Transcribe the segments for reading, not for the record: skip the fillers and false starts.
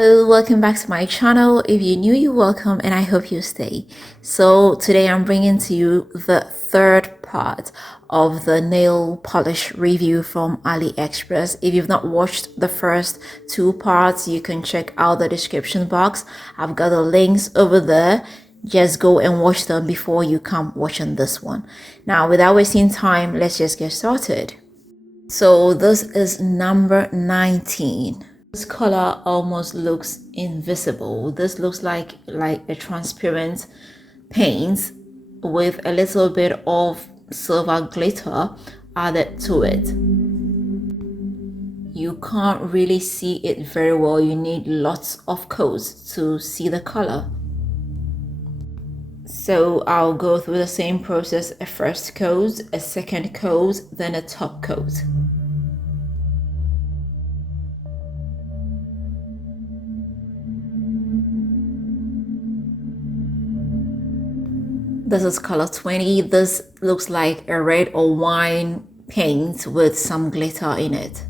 Hello, welcome back to my channel. If you're new, you're welcome and I hope you stay. So today I'm bringing to you the third part of the nail polish review from AliExpress. If you've not watched the first two parts, you can check out the description box. I've got the links over there. Just go and watch them before you come watching this one. Now, without wasting time, let's just get started. So this is number 19. This color almost looks invisible. This looks like a transparent paint with a little bit of silver glitter added to it. You can't really see it very well. You need lots of coats to see the color. So I'll go through the same process: a first coat, a second coat, then a top coat. This is color 20. This looks like a red or wine paint with some glitter in it.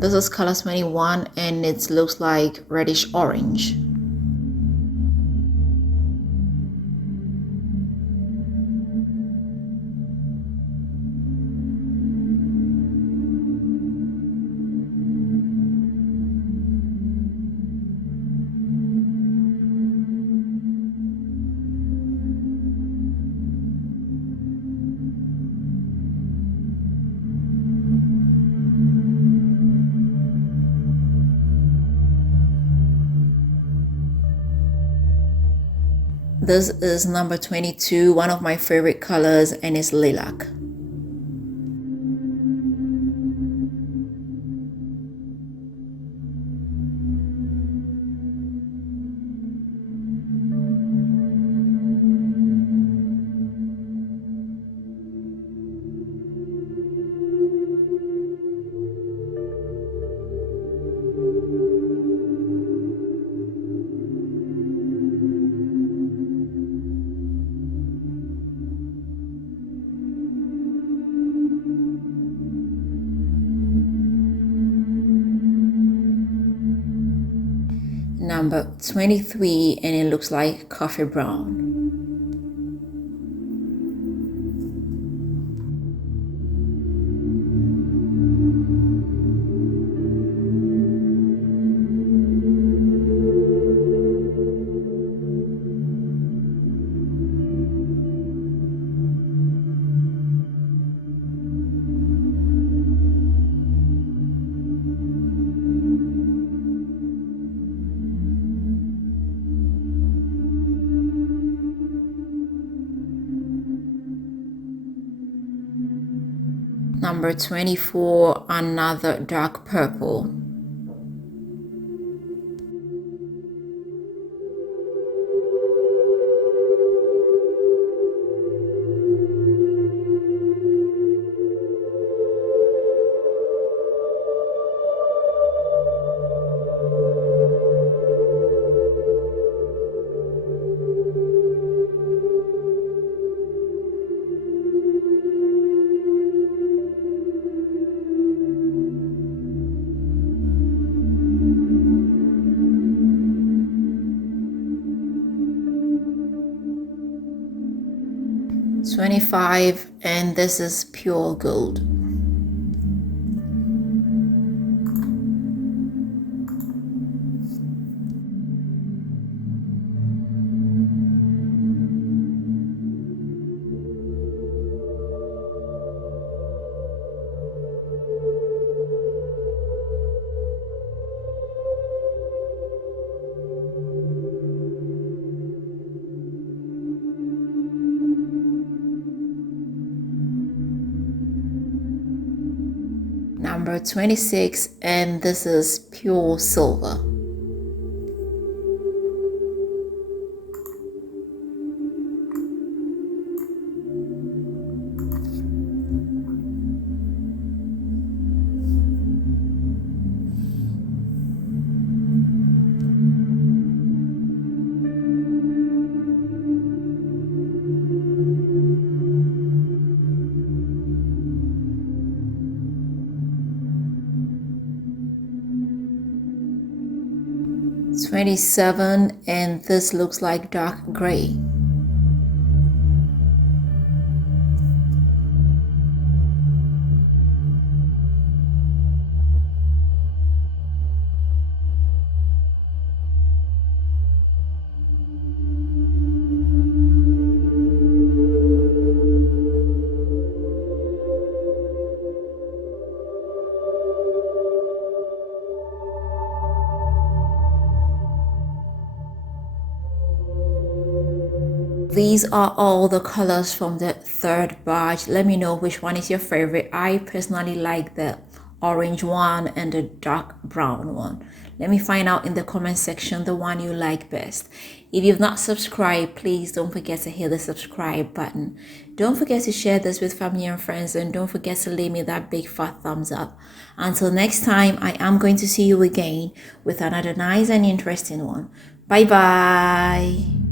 This is color 21 and it looks like reddish orange. This is number 22, one of my favorite colors, and it's lilac. Number 23, and it looks like coffee brown. Number 24, another dark purple. $25, and this is pure gold. Number 26, and this is pure silver. 27, and this looks like dark gray. These are all the colors from the third batch. Let me know which one is your favorite. I personally like the orange one and the dark brown one. Let me find out in the comment section the one you like best. If you've not subscribed, please don't forget to hit the subscribe button. Don't forget to share this with family and friends, and don't forget to leave me that big fat thumbs up. Until next time, I am going to see you again with another nice and interesting one. Bye bye.